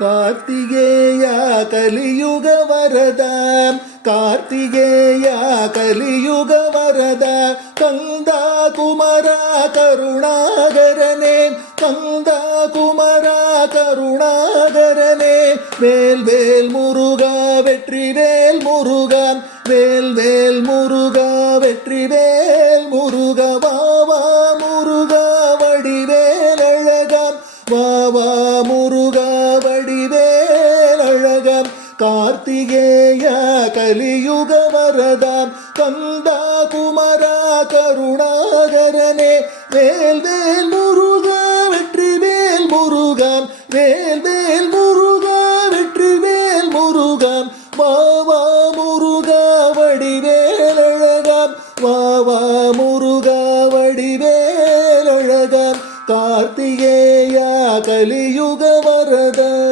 ಕಾರ್ತಿಗೇಯ ಕಲಿಯುಗ ವರದ ಕಾರ್ತಿಗೇಯ ಕಲಿಯುಗ ವರದ ಕಂದ ಕುಮಾರ ಕರುಣಾಗರನೇ ಕಂದ ಕುಮಾರ ಕರುಣಾಗರನೇ வேல் வேல் முருகா வெற்றி வேல் முருகா வேல் வேல் முருகா வெற்றி வேல் முருகா வா வா முருகா வடிவேல் அழகாம் வா வா முருகா வடிவேல் அழகாம் கார்த்திகேய கலியுக வரதாம் கந்தா குமரா கருணாகரனே வேல் வேல் முருகா வெற்றி வேல் முருகாம் வேல் வேல் முருகா வெற்றி வேல் முருகாம் வா வா முருகா வடிவேல் அழகாம் வா வா முருகா வடிவேல் அழகாம் கார்த்திகேய கலியுக வரதாம்.